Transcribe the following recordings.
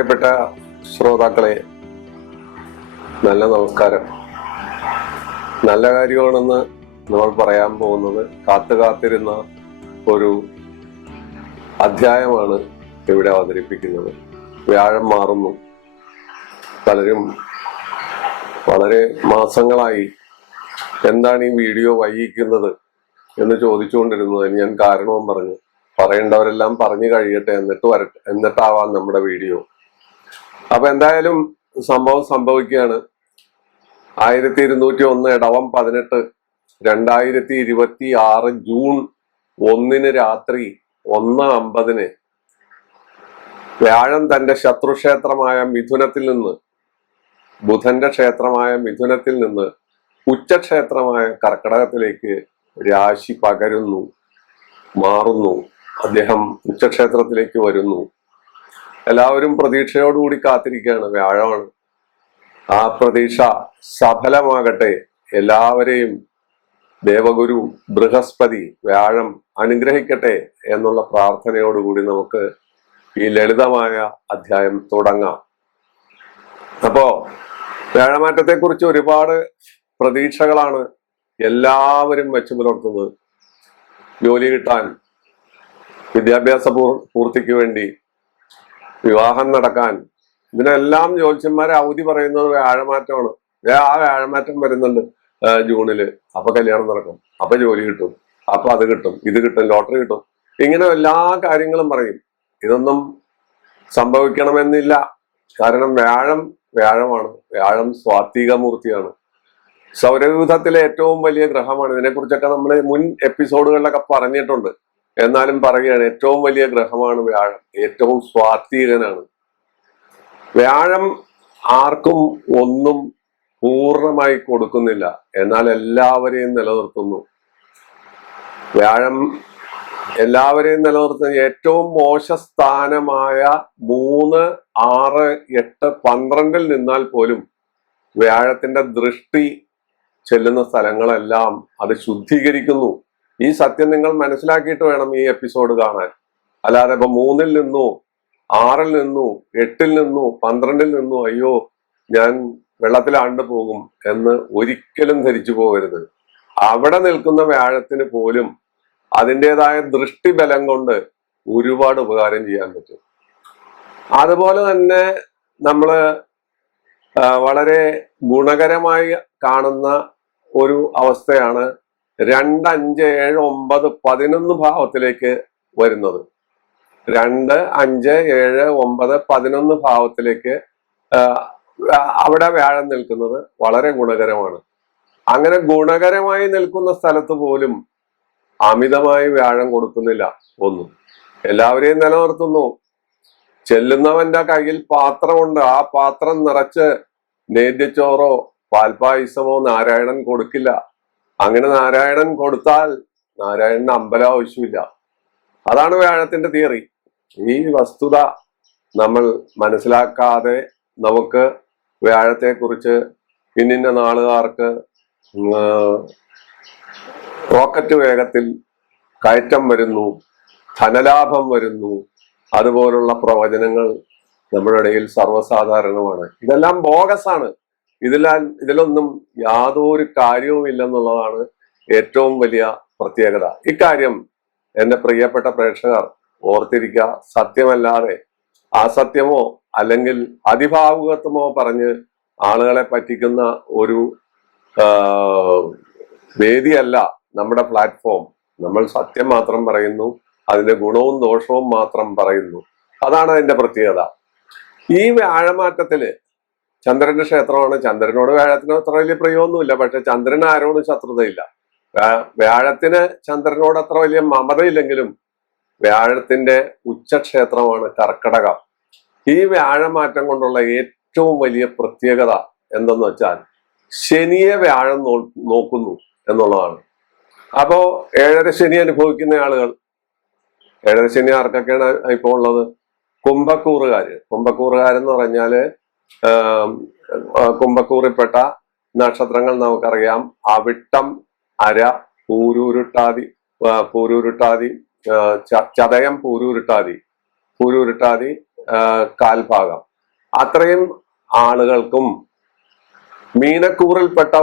പ്രിയപ്പെട്ട ശ്രോതാക്കളെ, നല്ല നമസ്കാരം. നല്ല കാര്യമാണെന്ന് നമ്മൾ പറയാൻ പോകുന്നത് കാത്തിരുന്ന ഒരു അധ്യായമാണ് ഇവിടെ അവതരിപ്പിക്കുന്നത്. വ്യാഴം മാറുന്നു. പലരും വളരെ മാസങ്ങളായി എന്താണ് ഈ വീഡിയോ വൈകിക്കുന്നത് എന്ന് ചോദിച്ചുകൊണ്ടിരുന്നത്. ഞാൻ കാരണവും പറഞ്ഞു. പറയേണ്ടവരെല്ലാം പറഞ്ഞു കഴിയട്ടെ, എന്നിട്ടാവാം നമ്മുടെ വീഡിയോ. അപ്പൊ എന്തായാലും സംഭവം സംഭവിക്കുകയാണ്. 1201 ഇടവം 18 2026 ജൂൺ 1 രാത്രി 1:50 വ്യാഴം തന്റെ ശത്രുക്ഷേത്രമായ മിഥുനത്തിൽ നിന്ന്, ബുധന്റെ ക്ഷേത്രമായ മിഥുനത്തിൽ നിന്ന് ഉച്ചക്ഷേത്രമായ കർക്കടകത്തിലേക്ക് രാശി പകരുന്നു, മാറുന്നു. അദ്ദേഹം ഉച്ചക്ഷേത്രത്തിലേക്ക് വരുന്നു. എല്ലാവരും പ്രതീക്ഷയോടുകൂടി കാത്തിരിക്കുകയാണ്. വ്യാഴമാണ്. ആ പ്രതീക്ഷ സഫലമാകട്ടെ. എല്ലാവരെയും ദേവഗുരു ബൃഹസ്പതി വ്യാഴം അനുഗ്രഹിക്കട്ടെ എന്നുള്ള പ്രാർത്ഥനയോടുകൂടി നമുക്ക് ഈ ലളിതമായ അധ്യായം തുടങ്ങാം. അപ്പോ വ്യാഴമാറ്റത്തെ കുറിച്ച് ഒരുപാട് പ്രതീക്ഷകളാണ് എല്ലാവരും വെച്ചു പുലർത്തുന്നത്. ജോലി കിട്ടാൻ, വിദ്യാഭ്യാസ പൂർത്തിക്ക് വേണ്ടി, വിവാഹം നടക്കാൻ, ഇതിനെല്ലാം ജ്യോത്സ്യന്മാരെ അവധി പറയുന്നത് വ്യാഴമാറ്റമാണ്. ആ വ്യാഴമാറ്റം വരുന്നുണ്ട് ജൂണില്. അപ്പൊ കല്യാണം നടക്കും, അപ്പൊ ജോലി കിട്ടും, അപ്പൊ അത് കിട്ടും, ഇത് കിട്ടും, ലോട്ടറി കിട്ടും. ഇങ്ങനെ എല്ലാ കാര്യങ്ങളും പറയും. ഇതൊന്നും സംഭവിക്കണമെന്നില്ല. കാരണം വ്യാഴമാണ്. വ്യാഴം സ്വാത്വികമൂർത്തിയാണ്. സൗരയൂഥത്തിലെ ഏറ്റവും വലിയ ഗ്രഹമാണ്. ഇതിനെക്കുറിച്ചൊക്കെ നമ്മൾ മുൻ എപ്പിസോഡുകളിലൊക്കെ പറഞ്ഞിട്ടുണ്ട്. എന്നാലും പറയുകയാണ്, ഏറ്റവും വലിയ ഗ്രഹമാണ് വ്യാഴം. ഏറ്റവും സ്വാത്വികനാണ് വ്യാഴം. ആർക്കും ഒന്നും പൂർണ്ണമായി കൊടുക്കുന്നില്ല, എന്നാൽ എല്ലാവരെയും നിലനിർത്തുന്നു. വ്യാഴം എല്ലാവരെയും നിലനിർത്തുന്ന ഏറ്റവും മോശ സ്ഥാനമായ 3, 6, 8, 12 നിന്നാൽ പോലും വ്യാഴത്തിന്റെ ദൃഷ്ടി ചെല്ലുന്ന സ്ഥലങ്ങളെല്ലാം അത് ശുദ്ധീകരിക്കുന്നു. ഈ സത്യം നിങ്ങൾ മനസ്സിലാക്കിയിട്ട് വേണം ഈ എപ്പിസോഡ് കാണാൻ. അല്ലാതെ ഇപ്പൊ 3-ൽ നിന്നു, 6-ൽ നിന്നു, 8-ൽ നിന്നു, 12-ൽ നിന്നു അയ്യോ ഞാൻ വെള്ളത്തിലാണ്ട് പോകും എന്ന് ഒരിക്കലും ധരിച്ചു പോകരുത്. അവിടെ നിൽക്കുന്ന വ്യാഴത്തിന് പോലും അതിൻ്റെതായ ദൃഷ്ടിബലം കൊണ്ട് ഒരുപാട് ഉപകാരം ചെയ്യാൻ പറ്റും. അതുപോലെ തന്നെ നമ്മള് വളരെ ഗുണകരമായി കാണുന്ന ഒരു അവസ്ഥയാണ് 2, 5, 7, 9, 11 ഭാവത്തിലേക്ക് വരുന്നത്. 2, 5, 7, 9, 11 ഭാവത്തിലേക്ക് അവിടെ വ്യാഴം നിൽക്കുന്നത് വളരെ ഗുണകരമാണ്. അങ്ങനെ ഗുണകരമായി നിൽക്കുന്ന സ്ഥലത്ത് പോലും അമിതമായി വ്യാഴം കൊടുക്കുന്നില്ല ഒന്നും. എല്ലാവരെയും നിലനിർത്തുന്നു. ചെല്ലുന്നവന്റെ കയ്യിൽ പാത്രമുണ്ട്. ആ പാത്രം നിറച്ച് നേദ്യച്ചോറോ പാൽപായസമോ നാരായണൻ കൊടുക്കില്ല. അങ്ങനെ നാരായണൻ കൊടുത്താൽ നാരായണന് അമ്പലം ആവശ്യമില്ല. അതാണ് വ്യാഴത്തിന്റെ തിയറി. ഈ വസ്തുത നമ്മൾ മനസ്സിലാക്കാതെ നമുക്ക് വ്യാഴത്തെ കുറിച്ച് ഇന്നിന്ന നാളുകാർക്ക് റോക്കറ്റ് വേഗത്തിൽ കയറ്റം വരുന്നു, ധനലാഭം വരുന്നു, അതുപോലുള്ള പ്രവചനങ്ങൾ നമ്മുടെ ഇടയിൽ സർവ്വസാധാരണമാണ്. ഇതെല്ലാം ബോഗസാണ്. ഇതിലൊന്നും യാതൊരു കാര്യവും ഇല്ലെന്നുള്ളതാണ് ഏറ്റവും വലിയ പ്രത്യേകത. ഇക്കാര്യം എന്റെ പ്രിയപ്പെട്ട പ്രേക്ഷകർ ഓർത്തിരിക്കുക. സത്യമല്ലാതെ അസത്യമോ അല്ലെങ്കിൽ അതിഭാവുകത്വമോ പറഞ്ഞ് ആളുകളെ പറ്റിക്കുന്ന ഒരു വേദിയല്ല നമ്മുടെ പ്ലാറ്റ്ഫോം. നമ്മൾ സത്യം മാത്രം പറയുന്നു, അതിന്റെ ഗുണവും ദോഷവും മാത്രം പറയുന്നു. അതാണ് അതിന്റെ പ്രത്യേകത. ഈ വ്യാഴമാറ്റത്തില് ചന്ദ്രന്റെ ക്ഷേത്രമാണ്. ചന്ദ്രനോട് വ്യാഴത്തിന് അത്ര വലിയ പ്രിയമൊന്നുമില്ല. പക്ഷെ ചന്ദ്രന് ആരോടും ശത്രുതയില്ല. വ്യാഴത്തിന് ചന്ദ്രനോട് അത്ര വലിയ മമതയില്ലെങ്കിലും വ്യാഴത്തിന്റെ ഉച്ചക്ഷേത്രമാണ് കർക്കടകം. ഈ വ്യാഴമാറ്റം കൊണ്ടുള്ള ഏറ്റവും വലിയ പ്രത്യേകത എന്തെന്ന് വെച്ചാൽ ശനിയെ വ്യാഴം നോക്കുന്നു എന്നുള്ളതാണ്. അപ്പോ 7.5 ശനി അനുഭവിക്കുന്ന ആളുകൾ, 7.5 ശനി ആർക്കൊക്കെയാണ് ഇപ്പോൾ ഉള്ളത്? കുംഭക്കൂറുകാരെന്ന് പറഞ്ഞാല് കുംഭക്കൂറിൽപ്പെട്ട നക്ഷത്രങ്ങൾ നമുക്കറിയാം. അവിട്ടം, അര, പൂരൂരുട്ടാതി, ചതയം, പൂരൂരുട്ടാതി, കാൽഭാഗം. അത്രയും ആളുകൾക്കും മീനക്കൂറിൽപ്പെട്ട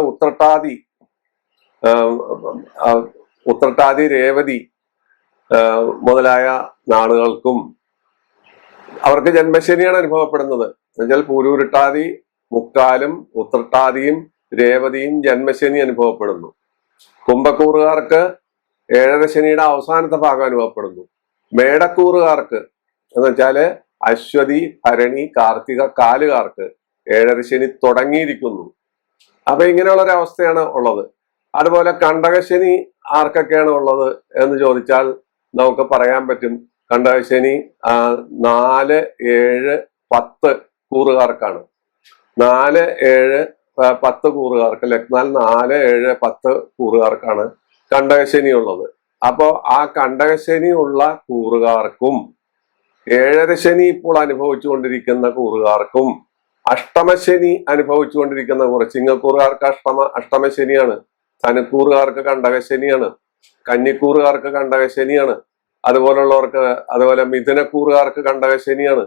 ഉത്രട്ടാതി രേവതി മുതലായ നാളുകൾക്കും അവർക്ക് ജന്മശനിയാണ് അനുഭവപ്പെടുന്നത്. എന്നുവെച്ചാൽ പൂരൂരുട്ടാതി, മുക്കാലും, ഉത്രട്ടാതിയും രേവതിയും ജന്മശനി അനുഭവപ്പെടുന്നു. കുംഭക്കൂറുകാർക്ക് ഏഴര ശനിയുടെ അവസാനത്തെ ഭാഗം അനുഭവപ്പെടുന്നു. മേടക്കൂറുകാർക്ക് എന്ന് വെച്ചാല് അശ്വതി, ഭരണി, കാർത്തിക, കാലുകാർക്ക് ഏഴര ശനി തുടങ്ങിയിരിക്കുന്നു. അപ്പൊ ഇങ്ങനെയുള്ള ഒരു അവസ്ഥയാണ് ഉള്ളത്. അതുപോലെ കണ്ടകശനി ആർക്കൊക്കെയാണ് ഉള്ളത് എന്ന് ചോദിച്ചാൽ നമുക്ക് പറയാൻ പറ്റും. കണ്ടകശനി 4, 7, 10 കൂറുകാർക്കാണ്. 4, 7, 10 കൂറുകാർക്ക്, ലഗ്നാൽ 4, 7, 10 കൂറുകാർക്കാണ് കണ്ടകശനി ഉള്ളത്. അപ്പോ ആ കണ്ടകശനി ഉള്ള കൂറുകാർക്കും ഏഴര ശനി ഇപ്പോൾ അനുഭവിച്ചുകൊണ്ടിരിക്കുന്ന കൂറുകാർക്കും അഷ്ടമശനി അനുഭവിച്ചുകൊണ്ടിരിക്കുന്ന ചിങ്ങക്കൂറുകാർക്ക് അഷ്ടമശനിയാണ്. ധനുക്കൂറുകാർക്ക് കണ്ടകശനിയാണ്. കന്നിക്കൂറുകാർക്ക് കണ്ടകശനിയാണ്. അതുപോലെ മിഥുനക്കൂറുകാർക്ക് കണ്ടകശനിയാണ്.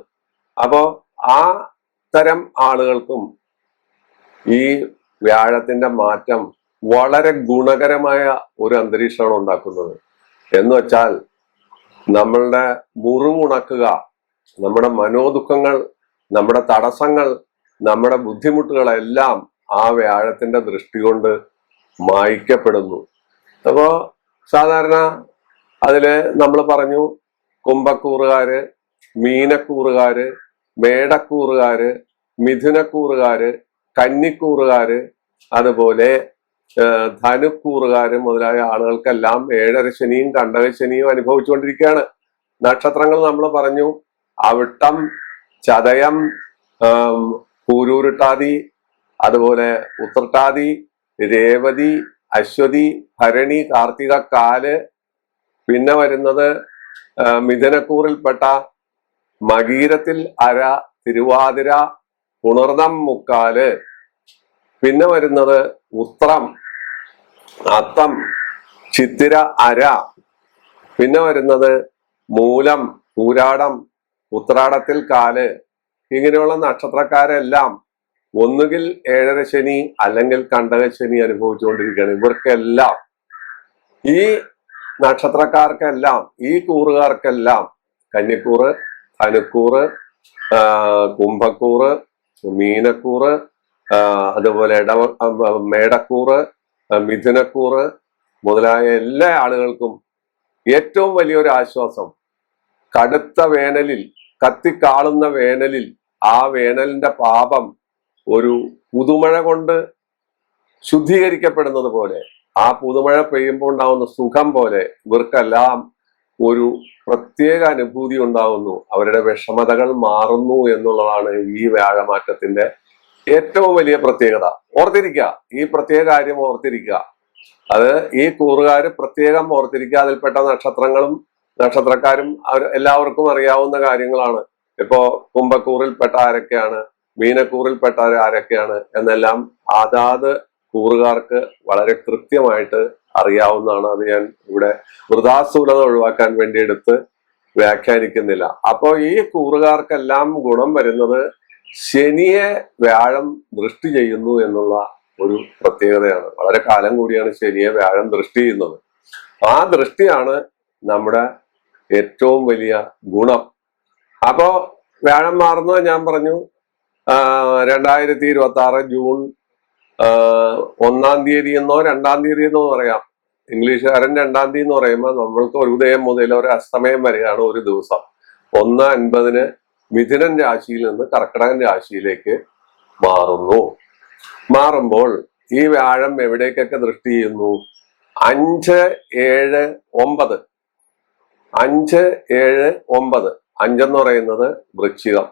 അപ്പോ ആ തരം ആളുകൾക്കും ഈ വ്യാഴത്തിന്റെ മാറ്റം വളരെ ഗുണകരമായ ഒരു അന്തരീക്ഷമാണ് ഉണ്ടാക്കുന്നത്. എന്ന് വെച്ചാൽ നമ്മളുടെ മുറിവുണക്കുക, നമ്മുടെ മനോദുഃഖങ്ങൾ, നമ്മുടെ തടസ്സങ്ങൾ, നമ്മുടെ ബുദ്ധിമുട്ടുകളെല്ലാം ആ വ്യാഴത്തിന്റെ ദൃഷ്ടി കൊണ്ട് മായ്ക്കപ്പെടുന്നു. അപ്പോ സാധാരണ അതില് നമ്മൾ പറഞ്ഞു, കുംഭക്കൂറുകാര്, മീനക്കൂറുകാര്, മേടക്കൂറുകാര്, മിഥുനക്കൂറുകാര്, കന്നിക്കൂറുകാര്, അതുപോലെ ധനുക്കൂറുകാര് മുതലായ ആളുകൾക്കെല്ലാം ഏഴര ശനിയും കണ്ടകശനിയും അനുഭവിച്ചുകൊണ്ടിരിക്കുകയാണ്. നക്ഷത്രങ്ങൾ നമ്മൾ പറഞ്ഞു, അവിട്ടം, ചതയം, പൂരൂരുട്ടാതി, അതുപോലെ ഉത്രട്ടാതി, രേവതി, അശ്വതി, ഭരണി, കാർത്തിക, കാല്. പിന്നെ വരുന്നത് മിഥുനക്കൂറിൽപ്പെട്ട മകീരത്തിൽ അര, തിരുവാതിര, പുണർദം മുക്കാല്. പിന്നെ വരുന്നത് ഉത്രം, അത്തം, ചിത്തിര അര. പിന്നെ വരുന്നത് മൂലം, പൂരാടം, ഉത്രാടത്തിൽ കാല്. ഇങ്ങനെയുള്ള നക്ഷത്രക്കാരെല്ലാം ഒന്നുകിൽ ഏഴര ശനി അല്ലെങ്കിൽ കണ്ടകശനി അനുഭവിച്ചുകൊണ്ടിരിക്കുകയാണ്. ഇവർക്കെല്ലാം, ഈ നക്ഷത്രക്കാർക്കെല്ലാം, ഈ കൂറുകാർക്കെല്ലാം, കന്നിക്കൂറ്, ധനുക്കൂറ്, കുംഭക്കൂറ്, മീനക്കൂറ്, അതുപോലെ മേടക്കൂറ്, മിഥുനക്കൂറ് മുതലായ എല്ലാ ആളുകൾക്കും ഏറ്റവും വലിയൊരു ആശ്വാസം, കടുത്ത വേനലിൽ, കത്തിക്കാളുന്ന വേനലിൽ ആ വേനലിന്റെ പാപം ഒരു പുതുമഴ കൊണ്ട് ശുദ്ധീകരിക്കപ്പെടുന്നത് പോലെ, ആ പുതുമഴ പെയ്യുമ്പോൾ ഉണ്ടാവുന്ന സുഖം പോലെ ഇവർക്കെല്ലാം ഒരു പ്രത്യേക അനുഭൂതി ഉണ്ടാകുന്നു. അവരുടെ വിഷമതകൾ മാറുന്നു എന്നുള്ളതാണ് ഈ വ്യാഴമാറ്റത്തിന്റെ ഏറ്റവും വലിയ പ്രത്യേകത. ഓർത്തിരിക്കുക, ഈ പ്രത്യേക കാര്യം ഓർത്തിരിക്കുക. അത് ഈ കൂറുകാര് പ്രത്യേകം ഓർത്തിരിക്കുക. അതിൽപ്പെട്ട നക്ഷത്രങ്ങളും നക്ഷത്രക്കാരും എല്ലാവർക്കും അറിയാവുന്ന കാര്യങ്ങളാണ്. ഇപ്പോ കുംഭക്കൂറിൽപ്പെട്ട ആരൊക്കെയാണ്, മീനക്കൂറിൽപ്പെട്ട ആരൊക്കെയാണ് എന്നെല്ലാം അതാത് കൂറുകാർക്ക് വളരെ കൃത്യമായിട്ട് അറിയാവുന്നതാണ്. അത് ഞാൻ ഇവിടെ വൃഥാസ്ഥൂലത ഒഴിവാക്കാൻ വേണ്ടി എടുത്ത് വ്യാഖ്യാനിക്കുന്നില്ല. അപ്പോ ഈ കൂറുകാർക്കെല്ലാം ഗുണം വരുന്നത് ശനിയെ വ്യാഴം ദൃഷ്ടി ചെയ്യുന്നു എന്നുള്ള ഒരു പ്രത്യേകതയാണ്. വളരെ കാലം കൂടിയാണ് ശനിയെ വ്യാഴം ദൃഷ്ടി ചെയ്യുന്നത്. ആ ദൃഷ്ടിയാണ് നമ്മുടെ ഏറ്റവും വലിയ ഗുണം. അപ്പോ വ്യാഴം മാറുന്നത് ഞാൻ പറഞ്ഞു 2026 ജൂൺ 1-ാം തീയതി എന്നോ 2-ാം തീയതി എന്നോ പറയാം. ഇംഗ്ലീഷുകാരൻ 2-ാം തീയതി എന്ന് പറയുമ്പോൾ നമ്മൾക്ക് ഒരു ഉദയം മുതൽ ഒരു അസ്തമയം വരെയാണ് ഒരു ദിവസം. 1:50 മിഥുനൻ രാശിയിൽ നിന്ന് കർക്കിടകൻ രാശിയിലേക്ക് മാറുമ്പോൾ ഈ വ്യാഴം എവിടേക്കൊക്കെ ദൃഷ്ടി ചെയ്യുന്നു? 5, 7, 9. 5, 7, 9. 5 എന്ന് പറയുന്നത് വൃശ്ചികം,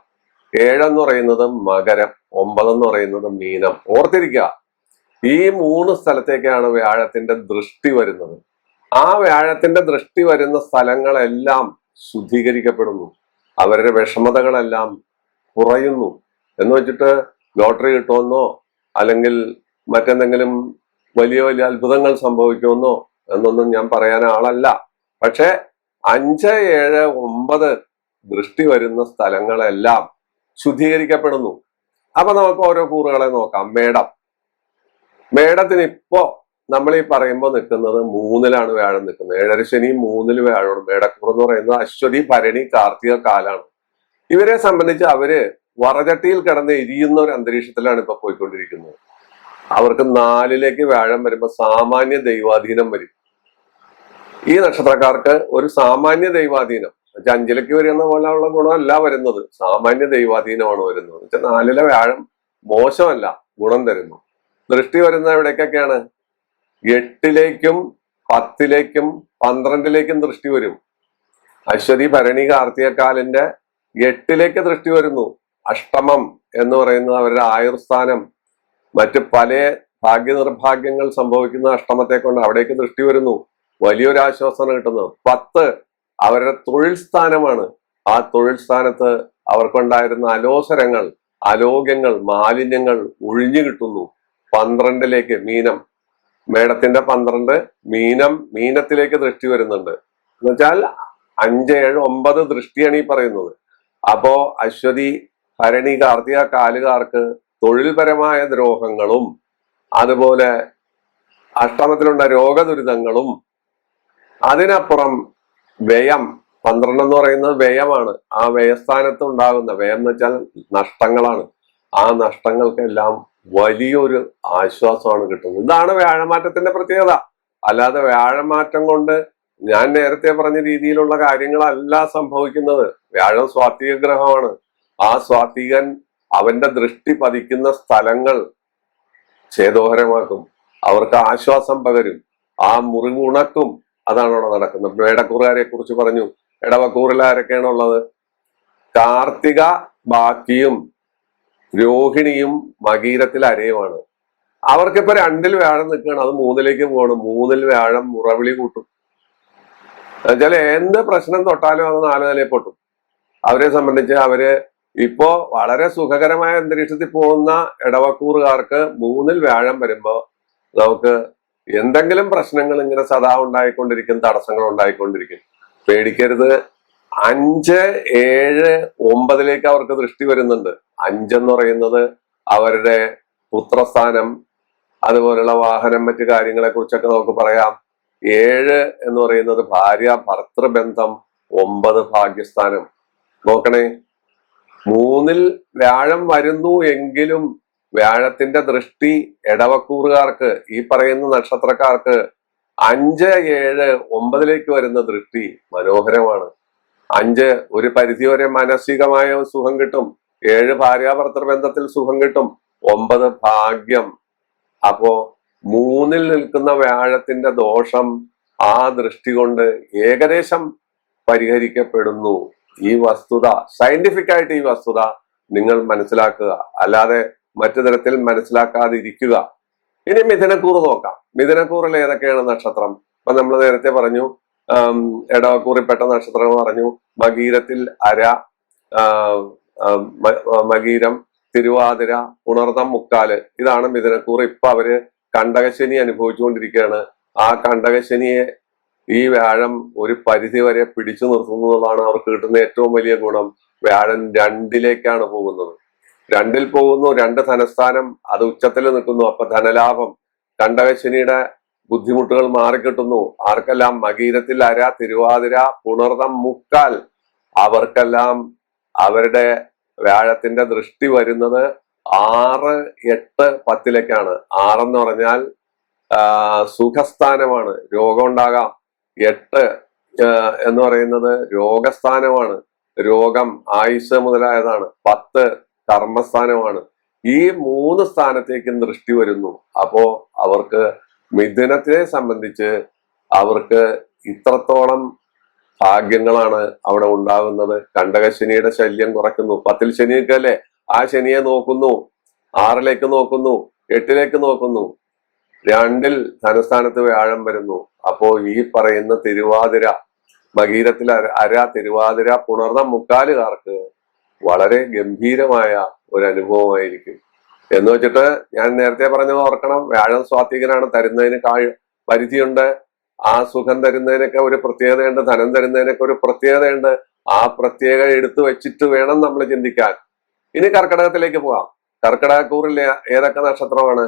7 എന്ന് പറയുന്നത് മകരം, 9 എന്ന് പറയുന്നത് മീനം. ഓർത്തിരിക്കുക, ഈ 3 സ്ഥലത്തേക്കാണ് വ്യാഴത്തിന്റെ ദൃഷ്ടി വരുന്നത്. ആ വ്യാഴത്തിന്റെ ദൃഷ്ടി വരുന്ന സ്ഥലങ്ങളെല്ലാം ശുദ്ധീകരിക്കപ്പെടുന്നു. അവരുടെ വിഷമതകളെല്ലാം കുറയുന്നു. എന്ന് വെച്ചിട്ട് ലോട്ടറി കിട്ടുമെന്നോ അല്ലെങ്കിൽ മറ്റെന്തെങ്കിലും വലിയ വലിയ അത്ഭുതങ്ങൾ സംഭവിക്കുമെന്നോ എന്നൊന്നും ഞാൻ പറയാൻ ആളല്ല. പക്ഷെ 5, 7, 9 ദൃഷ്ടി വരുന്ന സ്ഥലങ്ങളെല്ലാം ശുദ്ധീകരിക്കപ്പെടുന്നു. അപ്പൊ നമുക്ക് ഓരോ കൂറുകളെ നോക്കാം. മേടത്തിന് ഇപ്പോ നമ്മൾ ഈ പറയുമ്പോൾ നിൽക്കുന്നത് 3-ലാണ് വ്യാഴം നിൽക്കുന്നത്. 7.5 ശനി 3-ൽ വ്യാഴമാണ്. മേടക്കൂർ എന്ന് പറയുന്നത് അശ്വതി, ഭരണി, കാർത്തിക കാലാണ്. ഇവരെ സംബന്ധിച്ച് അവര് വറചട്ടിയിൽ കിടന്ന് എരിയുന്ന ഒരു അന്തരീക്ഷത്തിലാണ് ഇപ്പൊ പോയിക്കൊണ്ടിരിക്കുന്നത്. അവർക്ക് 4-ലേക്ക് വ്യാഴം വരുമ്പോൾ സാമാന്യ ദൈവാധീനം വരും. ഈ നക്ഷത്രക്കാർക്ക് ഒരു സാമാന്യ ദൈവാധീനം 5-ലേക്ക് വരുന്ന പോലെയുള്ള ഗുണമല്ല വരുന്നത്, സാമാന്യ ദൈവാധീനമാണ് വരുന്നത്. 4-ലെ വ്യാഴം മോശമല്ല, ഗുണം തരുന്നു. ദൃഷ്ടി വരുന്ന എവിടേക്കൊക്കെയാണ്? 8-ലേക്കും 10-ലേക്കും 12-ലേക്കും ദൃഷ്ടി വരും. അശ്വതി, ഭരണി, കാർത്തികക്കാലിന്റെ 8-ലേക്ക് ദൃഷ്ടി വരുന്നു. അഷ്ടമം എന്ന് പറയുന്നത് അവരുടെ ആയുർസ്ഥാനം. മറ്റ് പല ഭാഗ്യനിർഭാഗ്യങ്ങൾ സംഭവിക്കുന്ന അഷ്ടമത്തെ കൊണ്ട് അവിടേക്ക് ദൃഷ്ടി വരുന്നു. വലിയൊരു ആശ്വാസമാണ് കിട്ടുന്നത്. 10 അവരുടെ തൊഴിൽ സ്ഥാനമാണ്. ആ തൊഴിൽ സ്ഥാനത്ത് അവർക്കുണ്ടായിരുന്ന അലോസരങ്ങൾ, അലോഗ്യങ്ങൾ, മാലിന്യങ്ങൾ ഒഴിഞ്ഞു കിട്ടുന്നു. 12-ലേക്ക് മേടത്തിന്റെ 12 മീനത്തിലേക്ക് ദൃഷ്ടി വരുന്നുണ്ട്. എന്നുവെച്ചാൽ 5, 7, 9 ദൃഷ്ടിയാണ് ഈ പറയുന്നത്. അപ്പോ അശ്വതി, ഭരണി, കാർത്തിക കാലുകാർക്ക് തൊഴിൽപരമായ ദ്രോഹങ്ങളും അതുപോലെ അഷ്ടമത്തിലുള്ള രോഗദുരിതങ്ങളും അതിനപ്പുറം വ്യയം, 12 എന്ന് പറയുന്നത് വ്യയമാണ്. ആ വ്യയസ്ഥാനത്ത് ഉണ്ടാകുന്ന വ്യയം എന്ന് വെച്ചാൽ നഷ്ടങ്ങളാണ്. ആ നഷ്ടങ്ങൾക്കെല്ലാം വലിയൊരു ആശ്വാസമാണ് കിട്ടുന്നത്. ഇതാണ് വ്യാഴമാറ്റത്തിന്റെ പ്രത്യേകത. അല്ലാതെ വ്യാഴമാറ്റം കൊണ്ട് ഞാൻ നേരത്തെ പറഞ്ഞ രീതിയിലുള്ള കാര്യങ്ങളല്ല സംഭവിക്കുന്നത്. വ്യാഴം സ്വാത്വിക ഗ്രഹമാണ്. ആ സ്വാത്വികൻ അവന്റെ ദൃഷ്ടി പതിക്കുന്ന സ്ഥലങ്ങൾ ഛേദോഹരമാക്കും, അവർക്ക് ആശ്വാസം പകരും, ആ മുറിവുണക്കും. അതാണ് അവിടെ നടക്കുന്നത്. മേടക്കൂറുകാരെ കുറിച്ച് പറഞ്ഞു. ഇടവക്കൂറിൽ ആരൊക്കെയാണ് ഉള്ളത്? കാർത്തിക ബാക്കിയും രോഹിണിയും മകീരത്തിൽ അരയുമാണ്. അവർക്കിപ്പോ 2-ൽ വ്യാഴം നിൽക്കുകയാണ്. അത് 3-ലേക്ക് പോകണം. 3-ൽ വ്യാഴം മുറവിളി കൂട്ടും. എന്നുവെച്ചാൽ എന്ത് പ്രശ്നം തൊട്ടാലും അത് 4 നിലയിൽ പൊട്ടും. അവരെ സംബന്ധിച്ച് അവര് ഇപ്പോ വളരെ സുഖകരമായ അന്തരീക്ഷത്തിൽ പോകുന്ന ഇടവക്കൂറുകാർക്ക് 3-ൽ വ്യാഴം വരുമ്പോ നമുക്ക് എന്തെങ്കിലും പ്രശ്നങ്ങൾ ഇങ്ങനെ സദാ ഉണ്ടായിക്കൊണ്ടിരിക്കും, തടസ്സങ്ങൾ ഉണ്ടായിക്കൊണ്ടിരിക്കും. പേടിക്കരുത്. 5, 7, 9-ലേക്ക് അവർക്ക് ദൃഷ്ടി വരുന്നുണ്ട്. 5 എന്ന് പറയുന്നത് അവരുടെ പുത്രസ്ഥാനം, അതുപോലുള്ള വാഹനം, മറ്റു കാര്യങ്ങളെ കുറിച്ചൊക്കെ നമുക്ക് പറയാം. 7 എന്ന് പറയുന്നത് ഭാര്യ ഭർത്തൃബന്ധം, 9 ഭാഗ്യസ്ഥാനം. നോക്കണേ, 3-ൽ വ്യാഴം വരുന്നു എങ്കിലും വ്യാഴത്തിന്റെ ദൃഷ്ടി ഇടവക്കൂറുകാർക്ക്, ഈ പറയുന്ന നക്ഷത്രക്കാർക്ക് 5, 7, 9-ലേക്ക് വരുന്ന ദൃഷ്ടി മനോഹരമാണ്. 5 ഒരു പരിധിവരെ മാനസികമായ സുഖം കിട്ടും. 7 ഭാര്യാഭർത്തൃബന്ധത്തിൽ സുഖം കിട്ടും. 9 ഭാഗ്യം. അപ്പോ 3-ൽ നിൽക്കുന്ന വ്യാഴത്തിന്റെ ദോഷം ആ ദൃഷ്ടി കൊണ്ട് ഏകദേശം പരിഹരിക്കപ്പെടുന്നു. ഈ വസ്തുത, സയന്റിഫിക് ആയിട്ട് ഈ വസ്തുത നിങ്ങൾ മനസ്സിലാക്കുക, അല്ലാതെ മറ്റു തരത്തിൽ മനസ്സിലാക്കാതിരിക്കുക. ഇനി മിഥുനക്കൂറ് നോക്കാം. മിഥുനക്കൂറിൽ ഏതൊക്കെയാണ് നക്ഷത്രം? ഇപ്പൊ നമ്മൾ നേരത്തെ പറഞ്ഞു, ഇടവക്കൂറിൽപ്പെട്ട നക്ഷത്രങ്ങൾ പറഞ്ഞു. മകീരത്തിൽ അര, മകീരം, തിരുവാതിര, പുണർതം, മുക്കാല്. ഇതാണ് മിഥുനക്കൂറ്. ഇപ്പൊ അവര് കണ്ടകശനി അനുഭവിച്ചുകൊണ്ടിരിക്കുകയാണ്. ആ കണ്ടകശനിയെ ഈ വ്യാഴം ഒരു പരിധി വരെ പിടിച്ചു നിർത്തുന്നതാണ് അവർക്ക് കിട്ടുന്ന ഏറ്റവും വലിയ ഗുണം. വ്യാഴം 2-ലേക്കാണ് പോകുന്നത്. 2-ൽ പോകുന്നു. 2 ധനസ്ഥാനം, അത് ഉച്ചത്തിൽ നിൽക്കുന്നു. അപ്പൊ ധനലാഭം. കണ്ടകശനിയുടെ ബുദ്ധിമുട്ടുകൾ മാറിക്കിട്ടുന്നു. ആർക്കെല്ലാം? മകീരത്തിൽ അര, തിരുവാതിര, പുണർതം, മുക്കാൽ. അവർക്കെല്ലാം അവരുടെ വ്യാഴത്തിന്റെ ദൃഷ്ടി വരുന്നത് 6, 8, 10-ലേക്കാണ്. 6 എന്ന് പറഞ്ഞാൽ സുഖസ്ഥാനമാണ്, രോഗം ഉണ്ടാകാം. 8 എന്ന് പറയുന്നത് രോഗസ്ഥാനമാണ്, രോഗം, ആയുസ് മുതലായതാണ്. 10 കർമ്മസ്ഥാനമാണ്. ഈ 3 സ്ഥാനത്തേക്കും ദൃഷ്ടി വരുന്നു. അപ്പോ അവർക്ക് മിഥുനത്തെ സംബന്ധിച്ച് അവർക്ക് ഇത്രത്തോളം ഭാഗ്യങ്ങളാണ് അവിടെ ഉണ്ടാകുന്നത്. കണ്ടകശനിയുടെ ശല്യം കുറയ്ക്കുന്നു. 10-ൽ ശനിയൊക്കെ അല്ലേ, ആ ശനിയെ നോക്കുന്നു. 6-ലേക്ക് നോക്കുന്നു, 8-ലേക്ക് നോക്കുന്നു. 2-ൽ ധനസ്ഥാനത്ത് വ്യാഴം വരുന്നു. അപ്പോ ഈ പറയുന്ന തിരുവാതിര, മകീരത്തിൽ അര, തിരുവാതിര, പുണർതം, മുക്കാലുകാർക്ക് വളരെ ഗംഭീരമായ ഒരു അനുഭവമായിരിക്കും. എന്ന് വെച്ചിട്ട് ഞാൻ നേരത്തെ പറഞ്ഞത് ഓർക്കണം, വ്യാഴം സ്വാത്വികനാണ്. തരുന്നതിന് പരിധിയുണ്ട്. ആ സുഖം തരുന്നതിനൊക്കെ ഒരു പ്രത്യേകതയുണ്ട്, ധനം തരുന്നതിനൊക്കെ ഒരു പ്രത്യേകതയുണ്ട്. ആ പ്രത്യേകത എടുത്തു വെച്ചിട്ട് വേണം നമ്മൾ ചിന്തിക്കാൻ. ഇനി കർക്കിടകത്തിലേക്ക് പോവാം. കർക്കിടകക്കൂറിൽ ഏതൊക്കെ നക്ഷത്രമാണ്?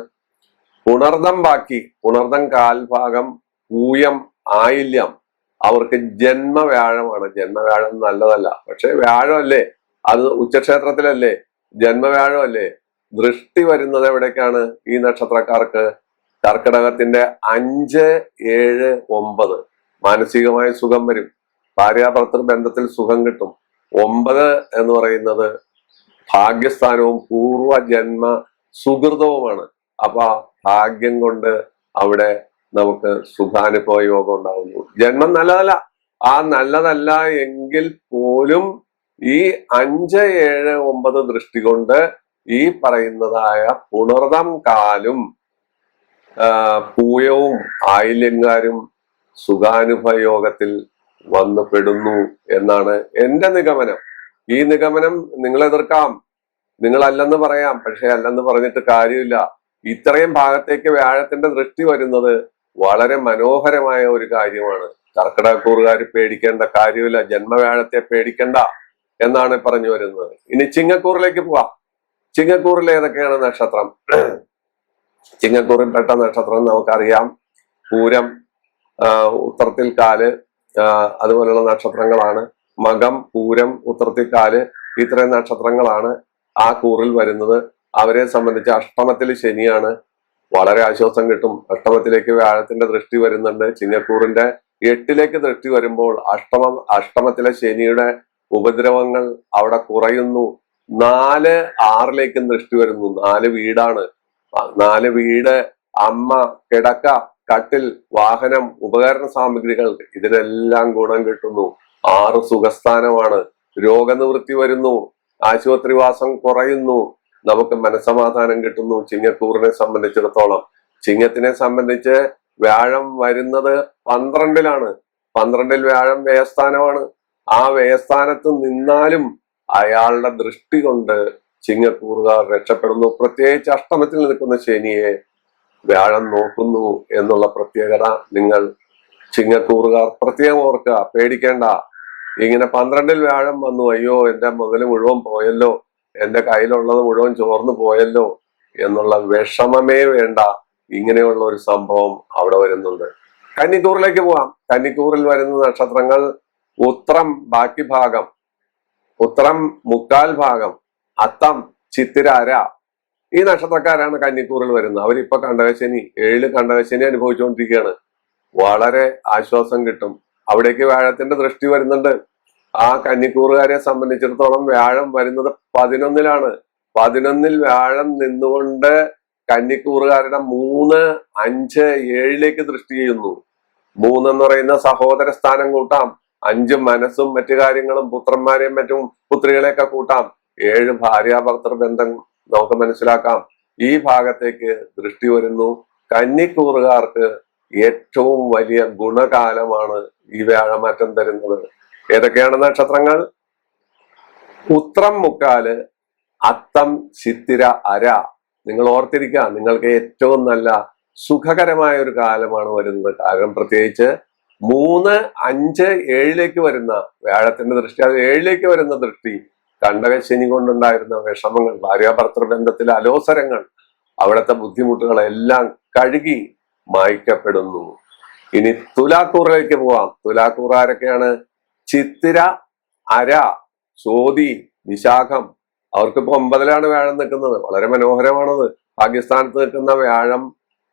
പുണർദം ബാക്കി, പുണർദം കാൽഭാഗം, പൂയം, ആയില്യം. അവർക്ക് ജന്മവ്യാഴമാണ്. ജന്മവ്യാഴം നല്ലതല്ല, പക്ഷെ വ്യാഴമല്ലേ, അത് ഉച്ചക്ഷേത്രത്തിലല്ലേ, ജന്മവ്യാഴമല്ലേ. ദൃഷ്ടി വരുന്നത് എവിടേക്കാണ് ഈ നക്ഷത്രക്കാർക്ക്? കർക്കിടകത്തിന്റെ 5, 7, 9. മാനസികമായ സുഖം വരും, ഭാര്യാഭർത്തൃ ബന്ധത്തിൽ സുഖം കിട്ടും. 9 എന്ന് പറയുന്നത് ഭാഗ്യസ്ഥാനവും പൂർവജന്മ സുഹൃതവുമാണ്. അപ്പൊ ഭാഗ്യം കൊണ്ട് അവിടെ നമുക്ക് സുഖാനുഭവ യോഗം ഉണ്ടാവുന്നു. ജന്മം നല്ലതല്ല, ആ നല്ലതല്ല എങ്കിൽ പോലും ഈ 5, 7, 9 ദൃഷ്ടി കൊണ്ട് ഈ പറയുന്നതായ പുണർദം കാലും പൂയവും ആയില്യങ്കാരും സുഖാനുഭവ യോഗത്തിൽ വന്നു പെടുന്നു എന്നാണ് എന്റെ നിഗമനം. ഈ നിഗമനം നിങ്ങൾ എതിർക്കാം, നിങ്ങളല്ലെന്ന് പറയാം, പക്ഷെ അല്ലെന്ന് പറഞ്ഞിട്ട് കാര്യമില്ല. ഇത്രയും ഭാഗത്തേക്ക് വ്യാഴത്തിന്റെ ദൃഷ്ടി വരുന്നത് വളരെ മനോഹരമായ ഒരു കാര്യമാണ്. കർക്കിടകക്കൂറുകാർ പേടിക്കേണ്ട കാര്യമില്ല, ജന്മവ്യാഴത്തെ പേടിക്കണ്ട എന്നാണ് പറഞ്ഞു വരുന്നത്. ഇനി ചിങ്ങക്കൂറിലേക്ക് പോവാം. ചിങ്ങക്കൂറിൽ ഏതൊക്കെയാണ് നക്ഷത്രം? ചിങ്ങക്കൂറിൽപ്പെട്ട നക്ഷത്രം നമുക്കറിയാം. പൂരം, ഉത്രത്തിൽ കാല്, അതുപോലുള്ള നക്ഷത്രങ്ങളാണ്. മകം, പൂരം, ഉത്രത്തിൽ കാല്, ഇത്രയും നക്ഷത്രങ്ങളാണ് ആ കൂറിൽ വരുന്നത്. അവരെ സംബന്ധിച്ച് അഷ്ടമത്തിൽ ശനിയാണ്. വളരെ ആശ്വാസം കിട്ടും. അഷ്ടമത്തിലേക്ക് വ്യാഴത്തിന്റെ ദൃഷ്ടി വരുന്നുണ്ട്. ചിങ്ങക്കൂറിന്റെ 8ലേക്ക് ദൃഷ്ടി വരുമ്പോൾ അഷ്ടമത്തിലെ ശനിയുടെ ഉപദ്രവങ്ങൾ അവിടെ കുറയുന്നു. 4, 6ലേക്കും ദൃഷ്ടി വരുന്നു. 4 വീടാണ്. 4 വീട്, അമ്മ, കിടക്ക, കട്ടിൽ, വാഹനം, ഉപകരണ സാമഗ്രികൾ, ഇതിനെല്ലാം ഗുണം കിട്ടുന്നു. 6 സുഖസ്ഥാനമാണ്. രോഗനിവൃത്തി വരുന്നു, ആശുപത്രിവാസം കുറയുന്നു, നമുക്ക് മനസമാധാനം കിട്ടുന്നു. ചിങ്ങക്കൂറിനെ സംബന്ധിച്ചിടത്തോളം, ചിങ്ങത്തിനെ സംബന്ധിച്ച് വ്യാഴം വരുന്നത് 12ലാണ്. 12ൽ വ്യാഴം വ്യയസ്ഥാനമാണ്. ആ വ്യയസ്ഥാനത്ത് നിന്നാലും അയാളുടെ ദൃഷ്ടി കൊണ്ട് ചിങ്ങക്കൂറുകാർ രക്ഷപ്പെടുന്നു. പ്രത്യേകിച്ച് അഷ്ടമത്തിൽ നിൽക്കുന്ന ശനിയെ വ്യാഴം നോക്കുന്നു എന്നുള്ള പ്രത്യേകത നിങ്ങൾ ചിങ്ങക്കൂറുകാർ പ്രത്യേകം ഓർക്കുക. പേടിക്കേണ്ട. ഇങ്ങനെ 12ൽ വ്യാഴം വന്നു, അയ്യോ എന്റെ മുതൽ മുഴുവൻ പോയല്ലോ, എന്റെ കയ്യിലുള്ളത് മുഴുവൻ ചോർന്നു പോയല്ലോ എന്നുള്ള വിഷമമേ വേണ്ട. ഇങ്ങനെയുള്ള ഒരു സംഭവം അവിടെ വരുന്നുണ്ട്. കന്നിക്കൂറിലേക്ക് പോവാം. കന്നിക്കൂറിൽ വരുന്ന നക്ഷത്രങ്ങൾ ഉത്രം ബാക്കി ഭാഗം, ഉത്രം മുക്കാൽ ഭാഗം, അത്തം, ചിത്തിര അര. ഈ നക്ഷത്രക്കാരാണ് കന്നിക്കൂറിൽ വരുന്നത്. അവരിപ്പൊ കണ്ടകശനി, 7 കണ്ടകശനി അനുഭവിച്ചുകൊണ്ടിരിക്കുകയാണ്. വളരെ ആശ്വാസം കിട്ടും. അവിടേക്ക് വ്യാഴത്തിന്റെ ദൃഷ്ടി വരുന്നുണ്ട്. ആ കന്നിക്കൂറുകാരെ സംബന്ധിച്ചിടത്തോളം വ്യാഴം വരുന്നത് 11ലാണ്. 11ൽ വ്യാഴം നിന്നുകൊണ്ട് കന്നിക്കൂറുകാരുടെ 3, 5, 7ലേക്ക് ദൃഷ്ടി ചെയ്യുന്നു. 3 എന്ന് പറയുന്ന സഹോദര സ്ഥാനം കൂട്ടാം. 5 മനസ്സും മറ്റു കാര്യങ്ങളും, പുത്രന്മാരെയും മറ്റും പുത്രികളെയൊക്കെ കൂട്ടാം. 7 ഭാര്യാഭർത്തൃ ബന്ധം നമുക്ക് മനസ്സിലാക്കാം. ഈ ഭാഗത്തേക്ക് ദൃഷ്ടി വരുന്നു. കന്നിക്കൂറുകാർക്ക് ഏറ്റവും വലിയ ഗുണകാലമാണ് ഈ വ്യാഴമാറ്റം തരുന്നത്. ഏതൊക്കെയാണ് നക്ഷത്രങ്ങൾ? ഉത്രം മുക്കാല്, അത്തം, ചിത്തിര അര. നിങ്ങൾ ഓർത്തിരിക്കുക, നിങ്ങൾക്ക് ഏറ്റവും നല്ല സുഖകരമായ ഒരു കാലമാണ് വരുന്നത്. കാരണം പ്രത്യേകിച്ച് 3, 5, 7ലേക്ക് വരുന്ന വ്യാഴത്തിന്റെ ദൃഷ്ടി, അത് 7ലേക്ക് വരുന്ന ദൃഷ്ടി കണ്ടകശനി കൊണ്ടുണ്ടായിരുന്ന വിഷമങ്ങൾ, ഭാര്യാഭർത്തൃ ബന്ധത്തിലെ അലോസരങ്ങൾ, അവിടുത്തെ ബുദ്ധിമുട്ടുകളെല്ലാം കഴുകി മായ്ക്കപ്പെടുന്നു. ഇനി തുലാക്കൂറിലേക്ക് പോവാം. തുലാക്കൂർ ആരൊക്കെയാണ്? ചിത്തിര, അര, ചോതി, വിശാഖം. അവർക്കിപ്പോ 9ലാണ് വ്യാഴം നിൽക്കുന്നത്. വളരെ മനോഹരമാണത്. ഭാഗ്യസ്ഥാനത്ത് നിൽക്കുന്ന വ്യാഴം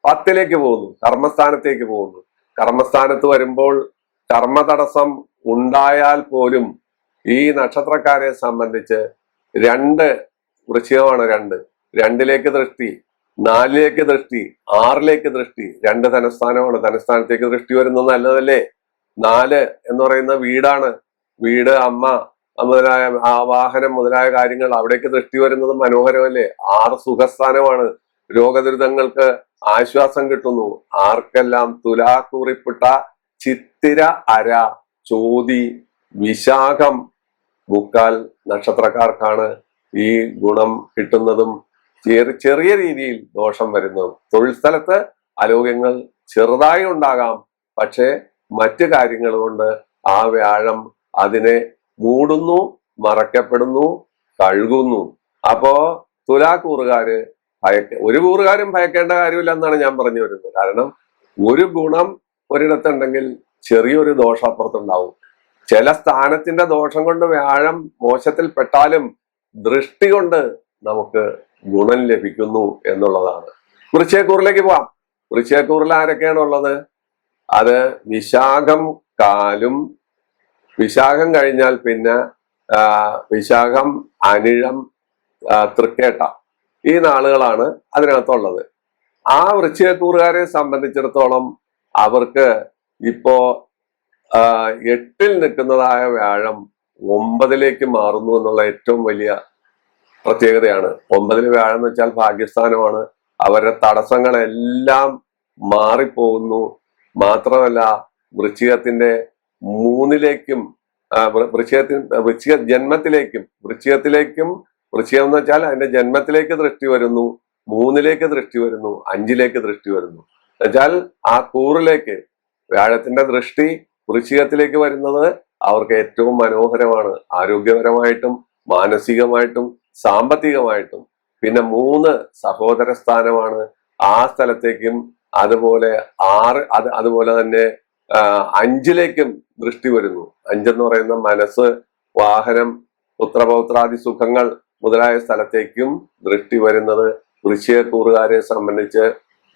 10ലേക്ക് പോകുന്നു, കർമ്മസ്ഥാനത്തേക്ക് പോകുന്നു. കർമ്മസ്ഥാനത്ത് വരുമ്പോൾ കർമ്മ തടസ്സം ഉണ്ടായാൽ പോലും ഈ നക്ഷത്രക്കാരെ സംബന്ധിച്ച് 2 വൃശ്ചികമാണ്. 2ലേക്ക് ദൃഷ്ടി, 4ലേക്ക് ദൃഷ്ടി, 6ലേക്ക് ദൃഷ്ടി. 2 ധനസ്ഥാനമാണ്. ധനസ്ഥാനത്തേക്ക് ദൃഷ്ടി വരുന്നത് നല്ലതല്ലേ? 4 എന്ന് പറയുന്ന വീടാണ്. വീട്, അമ്മ മുതലായ വാഹനം മുതലായ കാര്യങ്ങൾ, അവിടേക്ക് ദൃഷ്ടി വരുന്നത് മനോഹരമല്ലേ? 6 സുഖസ്ഥാനമാണ്. രോഗദുരിതങ്ങൾക്ക് ആശ്വാസം കിട്ടുന്നു. ആർക്കെല്ലാം? തുലാക്കൂറിൽപ്പെട്ട ചിത്തിര, അര, ചോതി, വിശാഖം, മുക്കാൽ നക്ഷത്രക്കാർക്കാണ് ഈ ഗുണം കിട്ടുന്നതും ചെറിയ രീതിയിൽ ദോഷം വരുന്നതും. തൊഴിൽ സ്ഥലത്ത് അലോഗ്യങ്ങൾ ചെറുതായി ഉണ്ടാകാം, പക്ഷെ മറ്റു കാര്യങ്ങൾ കൊണ്ട് ആ വ്യാഴം അതിനെ മൂടുന്നു, മറക്കപ്പെടുന്നു, കഴുകുന്നു. അപ്പോ തുലാക്കൂറുകാര് ഒരു കൂറുകാരും ഭയക്കേണ്ട കാര്യമില്ല എന്നാണ് ഞാൻ പറഞ്ഞു വരുന്നത്. കാരണം ഒരു ഗുണം ഒരിടത്തുണ്ടെങ്കിൽ ചെറിയൊരു ദോഷം അപ്പുറത്തുണ്ടാവും. ചില സ്ഥാനത്തിന്റെ ദോഷം കൊണ്ട് വ്യാഴം മോശത്തിൽ പെട്ടാലും ദൃഷ്ടി കൊണ്ട് നമുക്ക് ഗുണം ലഭിക്കുന്നു എന്നുള്ളതാണ്. വൃശ്ചികക്കൂറിലേക്ക് പോവാം. വൃശ്ചികക്കൂറിൽ ആരൊക്കെയാണ് ഉള്ളത്? അത് വിശാഖം കാലും, വിശാഖം കഴിഞ്ഞാൽ പിന്നെ വിശാഖം, അനിഴം, തൃക്കേട്ട, ഈ നാളുകളാണ് അതിനകത്തുള്ളത്. ആ വൃശ്ചികക്കൂറുകാരെ സംബന്ധിച്ചിടത്തോളം അവർക്ക് ഇപ്പോ 8-ൽ നിൽക്കുന്നതായ വ്യാഴം 9-ലേക്ക് മാറുന്നു എന്നുള്ള ഏറ്റവും വലിയ പ്രത്യേകതയാണ്. 9-ൽ വ്യാഴം എന്ന് വെച്ചാൽ ഭാഗ്യസ്ഥാനമാണ്. അവരുടെ തടസ്സങ്ങളെല്ലാം മാറിപ്പോകുന്നു. മാത്രമല്ല വൃശ്ചികത്തിന്റെ 3-ലേക്കും വൃശ്ചിക ജന്മത്തിലേക്കും വൃശ്ചികം എന്ന് വെച്ചാൽ അതിന്റെ ജന്മത്തിലേക്ക് ദൃഷ്ടി വരുന്നു, 3-ലേക്ക് ദൃഷ്ടി വരുന്നു, 5-ലേക്ക് ദൃഷ്ടി വരുന്നു. എന്നുവെച്ചാൽ ആ കൂറിലേക്ക് വ്യാഴത്തിന്റെ ദൃഷ്ടി വൃശ്ചികത്തിലേക്ക് വരുന്നത് അവർക്ക് ഏറ്റവും മനോഹരമാണ്. ആരോഗ്യപരമായിട്ടും മാനസികമായിട്ടും സാമ്പത്തികമായിട്ടും. പിന്നെ 3 സഹോദര സ്ഥാനമാണ്. ആ സ്ഥലത്തേക്കും അതുപോലെ അതുപോലെ തന്നെ 5-ലേക്കും ദൃഷ്ടി വരുന്നു. 5 എന്ന് പറയുന്ന മനസ്സ്, വാഹനം, പുത്രപൗത്രാദി സുഖങ്ങൾ മുതലായ സ്ഥലത്തേക്കും ദൃഷ്ടി വരുന്നത് വൃശ്ചികക്കൂറുകാരെ സംബന്ധിച്ച്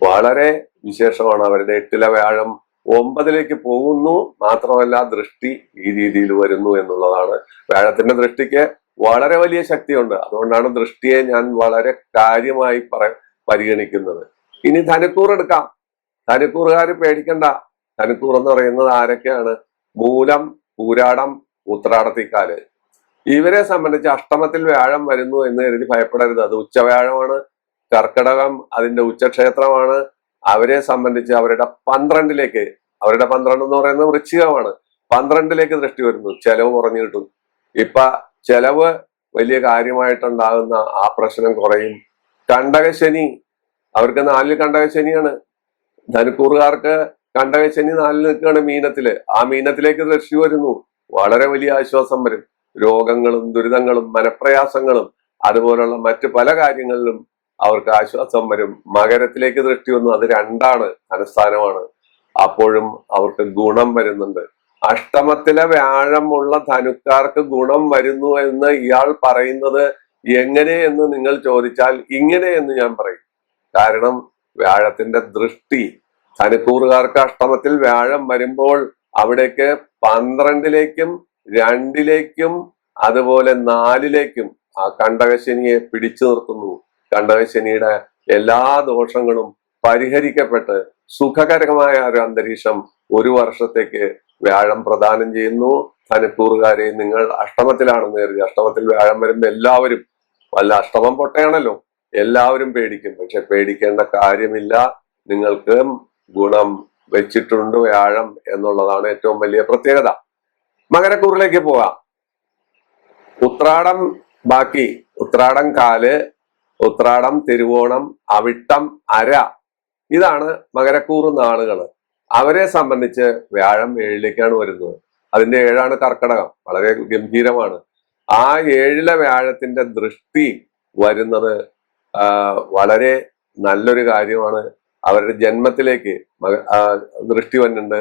വളരെ വിശേഷമാണ്. അവരുടെ 8-ലെ വ്യാഴം 9-ലേക്ക് പോകുന്നു. മാത്രമല്ല ദൃഷ്ടി ഈ രീതിയിൽ വരുന്നു എന്നുള്ളതാണ്. വ്യാഴത്തിന്റെ ദൃഷ്ടിക്ക് വളരെ വലിയ ശക്തിയുണ്ട്. അതുകൊണ്ടാണ് ദൃഷ്ടിയെ ഞാൻ വളരെ കാര്യമായി പരിഗണിക്കുന്നത്. ഇനി ധനുക്കൂർ എടുക്കാം. ധനുക്കൂറുകാര് പേടിക്കണ്ട. ധനുക്കൂർ എന്ന് പറയുന്നത് ആരൊക്കെയാണ്? മൂലം, പൂരാടം, ഉത്രാടത്തിക്കാല്. ഇവരെ സംബന്ധിച്ച് അഷ്ടമത്തിൽ വ്യാഴം വരുന്നു എന്ന് കരുതി ഭയപ്പെടരുത്. അത് ഉച്ചവ്യാഴമാണ്. കർക്കിടകം അതിന്റെ ഉച്ചക്ഷേത്രമാണ്. അവരെ സംബന്ധിച്ച് അവരുടെ 12-ലേക്ക്, അവരുടെ 12 എന്ന് പറയുന്നത് വൃശ്ചികമാണ്, 12-ലേക്ക് ദൃഷ്ടി വരുന്നു. ചെലവ് കുറഞ്ഞു കിട്ടും. ഇപ്പൊ ചെലവ് വലിയ കാര്യമായിട്ടുണ്ടാകുന്ന ആ പ്രശ്നം കുറയും. കണ്ടകശനി, അവർക്ക് 4-ൽ കണ്ടകശനിയാണ്. ധനുക്കൂറുകാർക്ക് കണ്ടകശനി 4-ൽ നിൽക്കുകയാണ് മീനത്തില്. ആ മീനത്തിലേക്ക് ദൃഷ്ടി വരുന്നു. വളരെ വലിയ ആശ്വാസം വരും. രോഗങ്ങളും ദുരിതങ്ങളും മനപ്രയാസങ്ങളും അതുപോലുള്ള മറ്റു പല കാര്യങ്ങളിലും അവർക്ക് ആശ്വാസം വരും. മകരത്തിലേക്ക് ദൃഷ്ടി വന്നു. അത് 2-ആണ്, ധനസ്ഥാനമാണ്. അപ്പോഴും അവർക്ക് ഗുണം വരുന്നുണ്ട്. അഷ്ടമത്തിലെ വ്യാഴമുള്ള ധനുക്കാർക്ക് ഗുണം വരുന്നു എന്ന് ഇയാൾ പറയുന്നത് എങ്ങനെ എന്ന് നിങ്ങൾ ചോദിച്ചാൽ ഇങ്ങനെ എന്ന് ഞാൻ പറയും. കാരണം വ്യാഴത്തിന്റെ ദൃഷ്ടി ധനുക്കൂറുകാർക്ക് അഷ്ടമത്തിൽ വ്യാഴം വരുമ്പോൾ അവിടേക്ക് 12-ലേക്കും 2-ലേക്കും അതുപോലെ 4-ലേക്കും ആ കണ്ടകശനിയെ പിടിച്ചു നിർത്തുന്നു. കണ്ടകശനിയുടെ എല്ലാ ദോഷങ്ങളും പരിഹരിക്കപ്പെട്ട് സുഖകരമായ ഒരു അന്തരീക്ഷം ഒരു വർഷത്തേക്ക് വ്യാഴം പ്രദാനം ചെയ്യുന്നു. ധനുക്കൂറുകാരെ, നിങ്ങൾ അഷ്ടമത്തിലാണെന്ന് കരുതി അഷ്ടമത്തിൽ വ്യാഴം വരുമ്പോ എല്ലാവരും, വല്ല അഷ്ടമം പൊട്ടയാണല്ലോ, എല്ലാവരും പേടിക്കും. പക്ഷെ പേടിക്കേണ്ട കാര്യമില്ല. നിങ്ങൾക്ക് ഗുണം വെച്ചിട്ടുണ്ട് വ്യാഴം എന്നുള്ളതാണ് ഏറ്റവും വലിയ പ്രത്യേകത. മകരക്കൂറിലേക്ക് പോവാം. ഉത്രാടം ബാക്കി. ഉത്രാടം കാല്, ഉത്രാടം, തിരുവോണം, അവിട്ടം, അര, ഇതാണ് മകരക്കൂറ് നാളുകൾ. അവരെ സംബന്ധിച്ച് വ്യാഴം 7-ലേക്കാണ് വരുന്നത്. അതിന്റെ 7-ആണ് കർക്കിടകം. വളരെ ഗംഭീരമാണ്. ആ 7-ലെ വ്യാഴത്തിന്റെ ദൃഷ്ടി വരുന്നത് വളരെ നല്ലൊരു കാര്യമാണ്. അവരുടെ ജന്മത്തിലേക്ക് ദൃഷ്ടി വന്നിട്ടുണ്ട്.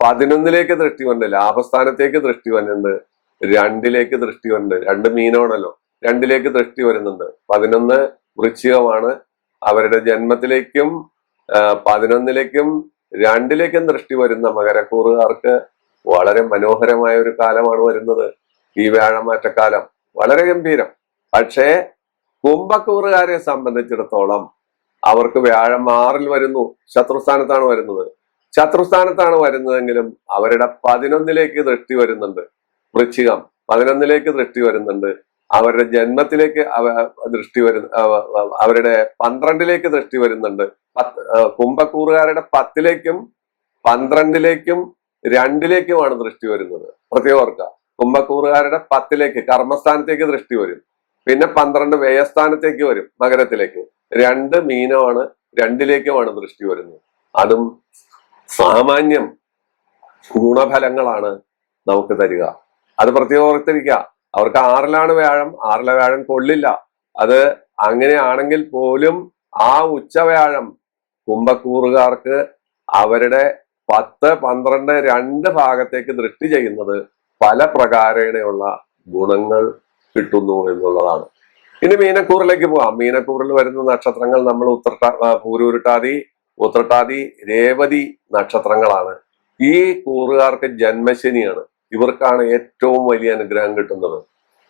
11-ലേക്ക് ദൃഷ്ടി വന്നിട്ടുണ്ട്. ലാഭസ്ഥാനത്തേക്ക് ദൃഷ്ടി വന്നിട്ടുണ്ട്. 2-ലേക്ക് ദൃഷ്ടി വരുന്നുണ്ട്. 2 മീനമാണല്ലോ. 2-ലേക്ക് ദൃഷ്ടി വരുന്നുണ്ട്. 11 വൃശ്ചികമാണ്. അവരുടെ ജന്മത്തിലേക്കും 11-ലേക്കും 2-ലേക്കും ദൃഷ്ടി വരുന്ന മകരക്കൂറുകാർക്ക് വളരെ മനോഹരമായ ഒരു കാലമാണ് വരുന്നത്. ഈ വ്യാഴമാറ്റക്കാലം വളരെ ഗംഭീരം. പക്ഷേ കുംഭക്കൂറുകാരെ സംബന്ധിച്ചിടത്തോളം അവർക്ക് വ്യാഴം 6-ൽ വരുന്നു. ശത്രുസ്ഥാനത്താണ് വരുന്നത്. ശത്രുസ്ഥാനത്താണ് വരുന്നതെങ്കിലും അവരുടെ 11-ലേക്ക് ദൃഷ്ടി വരുന്നുണ്ട്. വൃശ്ചികം 11-ലേക്ക് ദൃഷ്ടി വരുന്നുണ്ട്. അവരുടെ ജന്മത്തിലേക്ക് ദൃഷ്ടി വരുന്ന, അവരുടെ 12-ലേക്ക് ദൃഷ്ടി വരുന്നുണ്ട്. കുംഭക്കൂറുകാരുടെ 10-ലേക്കും 12-ലേക്കും 2-ലേക്കുമാണ് ദൃഷ്ടി വരുന്നത്. പ്രത്യേകം ഓർക്കുക. കുംഭക്കൂറുകാരുടെ 10-ലേക്ക് കർമ്മസ്ഥാനത്തേക്ക് ദൃഷ്ടി വരും. പിന്നെ 12 വ്യയസ്ഥാനത്തേക്ക് വരും, മകരത്തിലേക്ക്. 2 മീനമാണ്, 2-ലേക്കുമാണ് ദൃഷ്ടി വരുന്നത്. അതും സാമാന്യം ഗുണഫലങ്ങളാണ് നമുക്ക് തരിക. അത് പ്രത്യേകം ഓർത്തിരിക്കുക. അവർക്ക് 6-ലാണ് വ്യാഴം. 6-ലെ വ്യാഴം കൊള്ളില്ല. അത് അങ്ങനെയാണെങ്കിൽ പോലും ആ ഉച്ചവ്യാഴം കുംഭക്കൂറുകാർക്ക് അവരുടെ 10, 12, 2 ഭാഗത്തേക്ക് ദൃഷ്ടി ചെയ്യുന്നത് പല പ്രകാരേണയുള്ള ഗുണങ്ങൾ കിട്ടുന്നു എന്നുള്ളതാണ്. ഇനി മീനക്കൂറിലേക്ക് പോവാം. മീനക്കൂറിൽ വരുന്ന നക്ഷത്രങ്ങൾ നമ്മൾ പൂരൂരുട്ടാതി, ഉത്രട്ടാതി, രേവതി നക്ഷത്രങ്ങളാണ്. ഈ കൂറുകാർക്ക് ജന്മശനിയാണ്. ഇവർക്കാണ് ഏറ്റവും വലിയ അനുഗ്രഹം കിട്ടുന്നത്.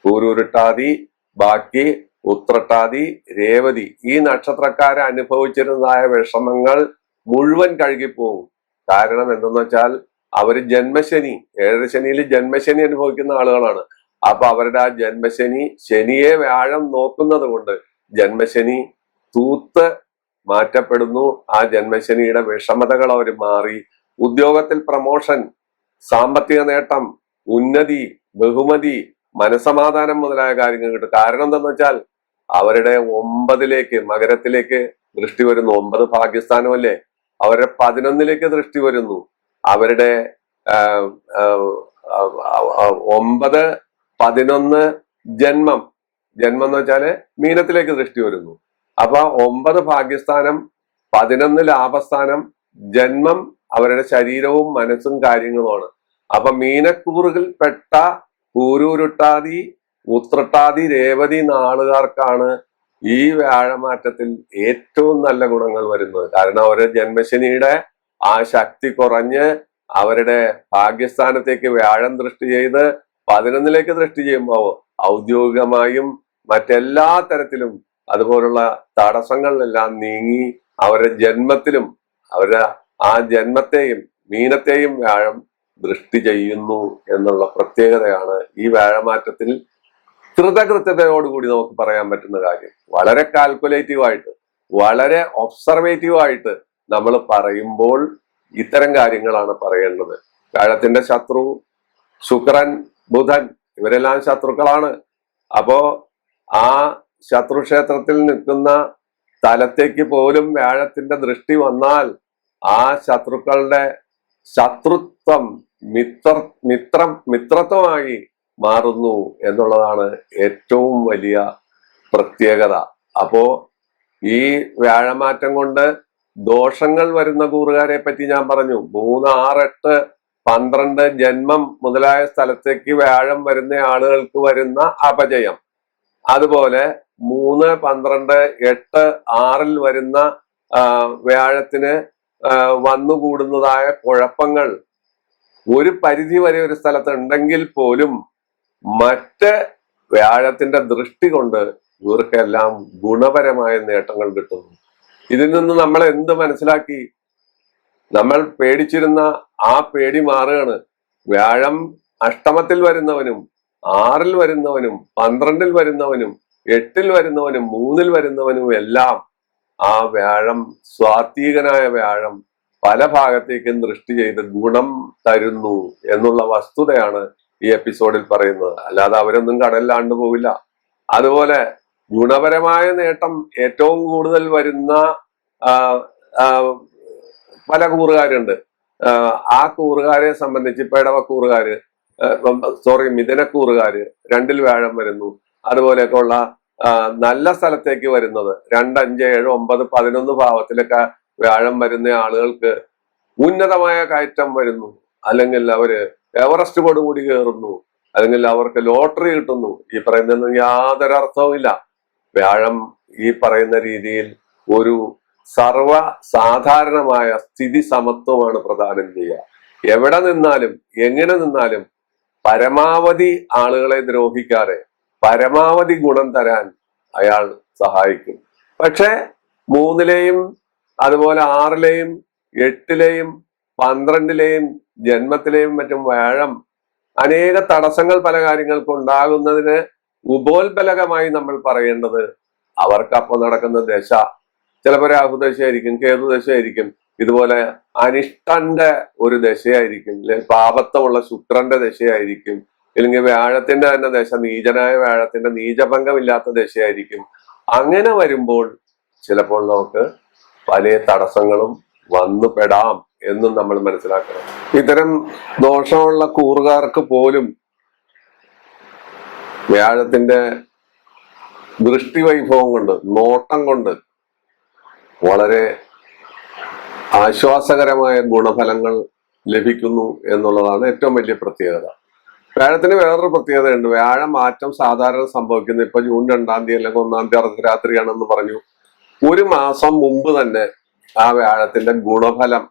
പൂരൂരുട്ടാതി, ബാക്കി ഉത്രട്ടാതി, രേവതി ഈ നക്ഷത്രക്കാരെ അനുഭവിച്ചിരുന്നതായ വിഷമങ്ങൾ മുഴുവൻ കഴുകിപ്പോകും. കാരണം എന്തെന്ന് വെച്ചാൽ അവര് ജന്മശനി, 7ാം ശനിയിൽ ജന്മശനി അനുഭവിക്കുന്ന ആളുകളാണ്. അപ്പൊ അവരുടെ ആ ജന്മശനി, ശനിയെ വ്യാഴം നോക്കുന്നത് കൊണ്ട് ജന്മശനി തൂത്ത് മാറ്റപ്പെടുന്നു. ആ ജന്മശനിയുടെ വിഷമതകൾ അവർ മാറി ഉദ്യോഗത്തിൽ പ്രമോഷൻ, സാമ്പത്തിക നേട്ടം, ഉന്നതി, ബഹുമതി, മനസമാധാനം മുതലായ കാര്യങ്ങൾ കിട്ടും. കാരണം എന്താന്ന് വെച്ചാൽ അവരുടെ 9ലേക്ക്, മകരത്തിലേക്ക് ദൃഷ്ടി വരുന്നു. 9 ഭാഗ്യസ്ഥാനമല്ലേ. അവരുടെ 11ലേക്ക് ദൃഷ്ടി വരുന്നു. അവരുടെ 9, 11 ജന്മം എന്ന് വെച്ചാല് മീനത്തിലേക്ക് ദൃഷ്ടി വരുന്നു. അപ്പൊ 9 ഭാഗ്യസ്ഥാനം, 11 ലാഭസ്ഥാനം, ജന്മം അവരുടെ ശരീരവും മനസ്സും കാര്യങ്ങളുമാണ്. അപ്പൊ മീനക്കൂറുകളിൽപ്പെട്ട പൂരൂരുട്ടാതി, ഉത്രട്ടാതി, രേവതി നാളുകാർക്കാണ് ഈ വ്യാഴമാറ്റത്തിൽ ഏറ്റവും നല്ല ഗുണങ്ങൾ വരുന്നത്. കാരണം അവരുടെ ജന്മശനിയുടെ ആ ശക്തി കുറഞ്ഞ് അവരുടെ ഭാഗ്യസ്ഥാനത്തേക്ക് വ്യാഴം ദൃഷ്ടി ചെയ്ത് 11ലേക്ക് ദൃഷ്ടി ചെയ്യുമ്പോൾ ഔദ്യോഗികമായും മറ്റെല്ലാ തരത്തിലും അതുപോലുള്ള തടസ്സങ്ങളിലെല്ലാം നീങ്ങി അവരുടെ ജന്മത്തിലും അവരുടെ ആ ജന്മത്തെയും മീനത്തെയും വ്യാഴം ദൃഷ്ടി ചെയ്യുന്നു എന്നുള്ള പ്രത്യേകതയാണ് ഈ വ്യാഴമാറ്റത്തിൽ കൃതകൃത്യതയോടുകൂടി നമുക്ക് പറയാൻ പറ്റുന്ന കാര്യം. വളരെ കാൽക്കുലേറ്റീവ് ആയിട്ട്, വളരെ ഒബ്സർവേറ്റീവ് ആയിട്ട് നമ്മൾ പറയുമ്പോൾ ഇത്തരം കാര്യങ്ങളാണ് പറയേണ്ടത്. വ്യാഴത്തിന്റെ ശത്രു ശുക്രൻ, ബുധൻ ഇവരെല്ലാം ശത്രുക്കളാണ്. അപ്പോ ആ ശത്രുക്ഷേത്രത്തിൽ നിൽക്കുന്ന സ്ഥലത്തേക്ക് പോലും വ്യാഴത്തിന്റെ ദൃഷ്ടി വന്നാൽ ആ ശത്രുക്കളുടെ ശത്രുത്വം മിത്രത്വമായി മാറുന്നു എന്നുള്ളതാണ് ഏറ്റവും വലിയ പ്രത്യേകത. അപ്പോ ഈ വ്യാഴമാറ്റം കൊണ്ട് ദോഷങ്ങൾ വരുന്ന കൂറുകാരെ പറ്റി ഞാൻ പറഞ്ഞു. 3, 6, 8, 12 ജന്മം മുതലായ സ്ഥലത്തേക്ക് വ്യാഴം വരുന്ന ആളുകൾക്ക് വരുന്ന അപജയം, അതുപോലെ 3, 12, 8, 6 വരുന്ന വ്യാഴത്തിന് വന്നുകൂടുന്നതായ കുഴപ്പങ്ങൾ ഒരു പരിധി വരെ ഒരു സ്ഥലത്ത് ഉണ്ടെങ്കിൽ പോലും മറ്റ് വ്യാഴത്തിന്റെ ദൃഷ്ടി കൊണ്ട് ഇവർക്കെല്ലാം ഗുണപരമായ നേട്ടങ്ങൾ കിട്ടുന്നു. ഇതിൽ നിന്ന് നമ്മൾ എന്ത് മനസ്സിലാക്കി? നമ്മൾ പേടിച്ചിരുന്ന ആ പേടി മാറുകയാണ്. വ്യാഴം അഷ്ടമത്തിൽ വരുന്നവനും 6ൽ വരുന്നവനും 12ൽ വരുന്നവനും 8ൽ വരുന്നവനും 3ൽ വരുന്നവനും എല്ലാം ആ വ്യാഴം, സ്വാത്വികനായ വ്യാഴം പല ഭാഗത്തേക്കും ദൃഷ്ടി ചെയ്ത് ഗുണം തരുന്നു എന്നുള്ള വസ്തുതയാണ് ഈ എപ്പിസോഡിൽ പറയുന്നത്. അല്ലാതെ അവരൊന്നും കടലിലാണ്ട് പോവില്ല. അതുപോലെ ഗുണപരമായ നേട്ടം ഏറ്റവും കൂടുതൽ വരുന്ന പല കൂറുകാരുണ്ട്. ആ കൂറുകാരെ സംബന്ധിച്ച് ഇപ്പൊ ഇടവക്കൂറുകാര്, മിഥുനക്കൂറുകാര് 2ൽ വ്യാഴം വരുന്നു. അതുപോലെയൊക്കെ ഉള്ള നല്ല സ്ഥലത്തേക്ക് വരുന്നത് 2, 5, 7, 9, 11 ഭാവത്തിലൊക്കെ വ്യാഴം വരുന്ന ആളുകൾക്ക് ഉന്നതമായ കയറ്റം വരുന്നു, അല്ലെങ്കിൽ അവര് എവറസ്റ്റ് കൊടുകൂടി കയറുന്നു, അല്ലെങ്കിൽ അവർക്ക് ലോട്ടറി കിട്ടുന്നു. ഈ പറയുന്നതൊന്നും യാതൊരു അർത്ഥവുമില്ല. വ്യാഴം ഈ പറയുന്ന രീതിയിൽ ഒരു സർവ സാധാരണമായ സ്ഥിതി സമത്വമാണ് പ്രദാനം ചെയ്യുക. എവിടെ നിന്നാലും എങ്ങനെ നിന്നാലും പരമാവധി ആളുകളെ ദ്രോഹിക്കാതെ പരമാവധി ഗുണം തരാൻ അയാൾ സഹായിക്കും. പക്ഷെ 3ലെയും അതുപോലെ 6ലെയും 8ലെയും 12ലെയും ജന്മത്തിലെയും മറ്റും വ്യാഴം അനേക തടസ്സങ്ങൾ പല കാര്യങ്ങൾക്ക് ഉണ്ടാകുന്നതിന് ഉപോത്ബലകമായി നമ്മൾ പറയേണ്ടത് അവർക്കപ്പൊ നടക്കുന്ന ദശ ചിലപ്പോൾ രാഹുദശയായിരിക്കും, കേതുദശയായിരിക്കും, ഇതുപോലെ അനിഷ്ടന്റെ ഒരു ദശയായിരിക്കും, അല്ലെങ്കിൽ പാപത്വമുള്ള ശുക്രന്റെ ദശയായിരിക്കും, അല്ലെങ്കിൽ വ്യാഴത്തിന്റെ തന്നെ ദശ, നീചനായ വ്യാഴത്തിന്റെ നീചഭംഗമില്ലാത്ത ദശയായിരിക്കും. അങ്ങനെ വരുമ്പോൾ ചിലപ്പോൾ നമുക്ക് പല തടസ്സങ്ങളും വന്നു പെടാം എന്നും നമ്മൾ മനസ്സിലാക്കണം. ഇത്തരം ദോഷമുള്ള കൂറുകാർക്ക് പോലും വ്യാഴത്തിന്റെ ദൃഷ്ടിവൈഭവം കൊണ്ട്, നോട്ടം കൊണ്ട് വളരെ ആശ്വാസകരമായ ഗുണഫലങ്ങൾ ലഭിക്കുന്നു എന്നുള്ളതാണ് ഏറ്റവും വലിയ പ്രത്യേകത. വ്യാഴത്തിന് വേറൊരു പ്രത്യേകതയുണ്ട്. വ്യാഴ മാറ്റം സാധാരണ സംഭവിക്കുന്നത് ഇപ്പൊ ജൂൺ 2-ാം തീയതി അല്ലെങ്കിൽ 1-ാം തീയതി അർദ്ധരാത്രിയാണെന്ന് പറഞ്ഞു. ഒരു മാസം മുമ്പ് തന്നെ ആ വ്യാഴത്തിന്റെ ഗുണഫലം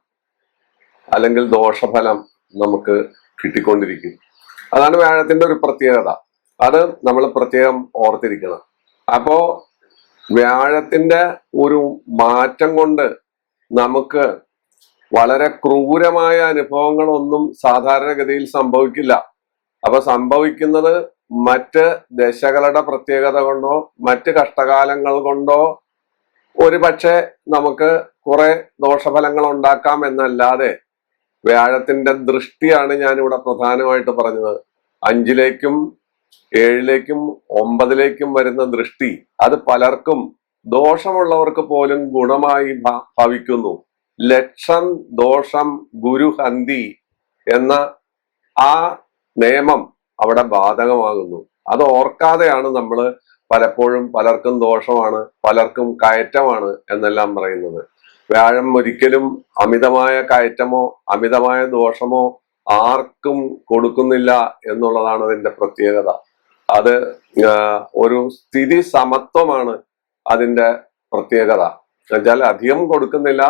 അല്ലെങ്കിൽ ദോഷഫലം നമുക്ക് കിട്ടിക്കൊണ്ടിരിക്കും. അതാണ് വ്യാഴത്തിന്റെ ഒരു പ്രത്യേകത. അത് നമ്മൾ പ്രത്യേകം ഓർത്തിരിക്കണം. അപ്പോ വ്യാഴത്തിന്റെ ഒരു മാറ്റം കൊണ്ട് നമുക്ക് വളരെ ക്രൂരമായ അനുഭവങ്ങളൊന്നും സാധാരണഗതിയിൽ സംഭവിക്കില്ല. അപ്പൊ സംഭവിക്കുന്നത് മറ്റ് ദശകളുടെ പ്രത്യേകത കൊണ്ടോ മറ്റ് കഷ്ടകാലങ്ങൾ കൊണ്ടോ ഒരു പക്ഷെ നമുക്ക് കുറെ ദോഷഫലങ്ങൾ ഉണ്ടാക്കാം എന്നല്ലാതെ വ്യാഴത്തിന്റെ ദൃഷ്ടിയാണ് ഞാനിവിടെ പ്രധാനമായിട്ട് പറഞ്ഞത്. 5-ലേക്കും 7-ലേക്കും 9-ലേക്കും വരുന്ന ദൃഷ്ടി അത് പലർക്കും, ദോഷമുള്ളവർക്ക് പോലും ഗുണമായി ഭവിക്കുന്നു. ലക്ഷം ദോഷം ഗുരുഹന്തി എന്ന ആ നിയമം അവിടെ ബാധകമാകുന്നു. അത് ഓർക്കാതെയാണ് നമ്മൾ പലപ്പോഴും പലർക്കും ദോഷമാണ്, പലർക്കും കയറ്റമാണ് എന്നെല്ലാം പറയുന്നത്. വ്യാഴം ഒരിക്കലും അമിതമായ കയറ്റമോ അമിതമായ ദോഷമോ ആർക്കും കൊടുക്കുന്നില്ല എന്നുള്ളതാണ് അതിന്റെ പ്രത്യേകത. അത് ഒരു സ്ഥിതി സമത്വമാണ് അതിന്റെ പ്രത്യേകത. എന്നുവെച്ചാൽ അധികം കൊടുക്കുന്നില്ല,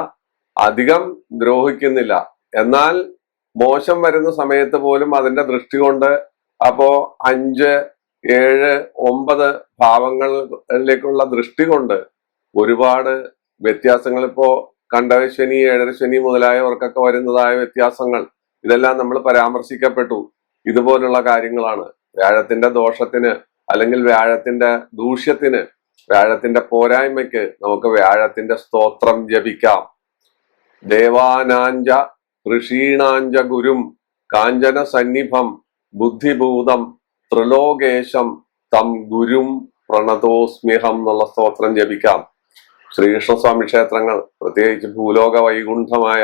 അധികം ദ്രോഹിക്കുന്നില്ല. എന്നാൽ മോശം വരുന്ന സമയത്ത് പോലും അതിന്റെ ദൃഷ്ടി കൊണ്ട്, അപ്പോ 5, 7, 9 ഭാവങ്ങളിലേക്കുള്ള ദൃഷ്ടി കൊണ്ട് ഒരുപാട് വ്യത്യാസങ്ങൾ, ഇപ്പോ കണ്ടകശനി, ഏഴരശനി മുതലായവർക്കൊക്കെ വരുന്നതായ വ്യത്യാസങ്ങൾ, ഇതെല്ലാം നമ്മൾ പരാമർശിക്കപ്പെട്ടു. ഇതുപോലുള്ള കാര്യങ്ങളാണ്. വ്യാഴത്തിന്റെ ദോഷത്തിന് അല്ലെങ്കിൽ വ്യാഴത്തിന്റെ ദൂഷ്യത്തിന്, വ്യാഴത്തിന്റെ പോരായ്മയ്ക്ക് നമുക്ക് വ്യാഴത്തിന്റെ സ്തോത്രം ജപിക്കാം. ദേവാനാഞ്ച ഋഷീണാഞ്ച ഗുരും കാഞ്ചന സന്നിഭം ബുദ്ധിഭൂതം ത്രിലോകേശം തം ഗുരും പ്രണതോസ്മ്യഹം എന്നുള്ള സ്തോത്രം ജപിക്കാം. ശ്രീകൃഷ്ണസ്വാമി ക്ഷേത്രങ്ങൾ, പ്രത്യേകിച്ച് ഭൂലോക വൈകുണ്ഠമായ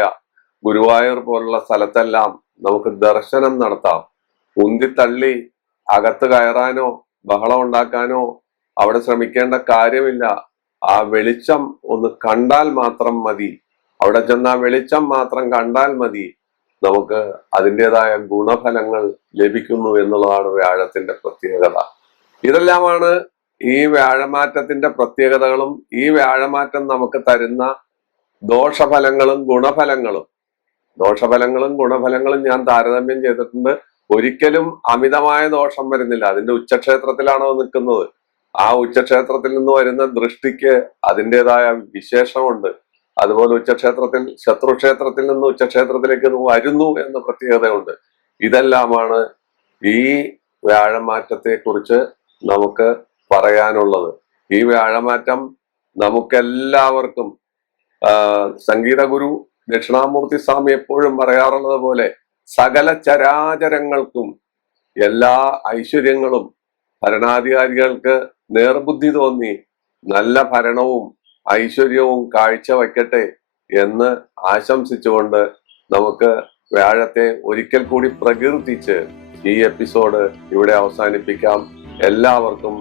ഗുരുവായൂർ പോലുള്ള സ്ഥലത്തെല്ലാം നമുക്ക് ദർശനം നടത്താം. ഉന്തിത്തള്ളി അകത്ത് കയറാനോ ബഹളം ഉണ്ടാക്കാനോ അവിടെ ശ്രമിക്കേണ്ട കാര്യമില്ല. ആ വെളിച്ചം ഒന്ന് കണ്ടാൽ മാത്രം മതി. അവിടെ ചെന്ന് ആ വെളിച്ചം മാത്രം കണ്ടാൽ മതി, നമുക്ക് അതിൻ്റെതായ ഗുണഫലങ്ങൾ ലഭിക്കുന്നു എന്നുള്ളതാണ് വ്യാഴത്തിന്റെ പ്രത്യേകത. ഇതെല്ലാമാണ് ഈ വ്യാഴമാറ്റത്തിന്റെ പ്രത്യേകതകളും ഈ വ്യാഴമാറ്റം നമുക്ക് തരുന്ന ദോഷഫലങ്ങളും ഗുണഫലങ്ങളും. ദോഷഫലങ്ങളും ഗുണഫലങ്ങളും ഞാൻ താരതമ്യം ചെയ്തിട്ടുണ്ട്. ഒരിക്കലും അമിതമായ ദോഷം വരുന്നില്ല. അതിന്റെ ഉച്ചക്ഷേത്രത്തിലാണോ നിൽക്കുന്നത്, ആ ഉച്ചക്ഷേത്രത്തിൽ നിന്ന് വരുന്ന ദൃഷ്ടിക്ക് അതിൻ്റെതായ വിശേഷമുണ്ട്. അതുപോലെ ഉച്ചക്ഷേത്രത്തിൽ, ശത്രുക്ഷേത്രത്തിൽ നിന്ന് ഉച്ചക്ഷേത്രത്തിലേക്ക് വരുന്നു എന്ന പ്രത്യേകതയുണ്ട്. ഇതെല്ലാമാണ് ഈ വ്യാഴമാറ്റത്തെ കുറിച്ച് നമുക്ക് പറയാനുള്ളത്. ഈ വ്യാഴമാറ്റം നമുക്കെല്ലാവർക്കും, സംഗീത ഗുരു ദക്ഷിണാമൂർത്തി സ്വാമി എപ്പോഴും പറയാറുള്ളത് പോലെ, സകല ചരാചരങ്ങൾക്കും എല്ലാ ഐശ്വര്യങ്ങളും ഭരണാധികാരികൾക്ക് നേർബുദ്ധി തോന്നി നല്ല ഭരണവും ഐശ്വര്യവും കാഴ്ചവെക്കട്ടെ എന്ന് ആശംസിച്ചുകൊണ്ട് നമുക്ക് വ്യാഴത്തെ ഒരിക്കൽ കൂടി പ്രകീർത്തിച്ച് ഈ എപ്പിസോഡ് ഇവിടെ അവസാനിപ്പിക്കാം. എല്ലാവർക്കും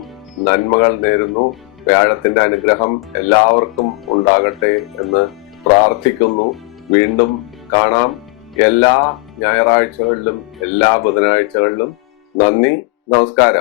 നന്മകൾ നേരുന്നു. വ്യാഴത്തിന്റെ അനുഗ്രഹം എല്ലാവർക്കും ഉണ്ടാകട്ടെ എന്ന് പ്രാർത്ഥിക്കുന്നു. വീണ്ടും കാണാം എല്ലാ ഞായറാഴ്ചകളിലും എല്ലാ ബുധനാഴ്ചകളിലും. നന്ദി, നമസ്കാരം.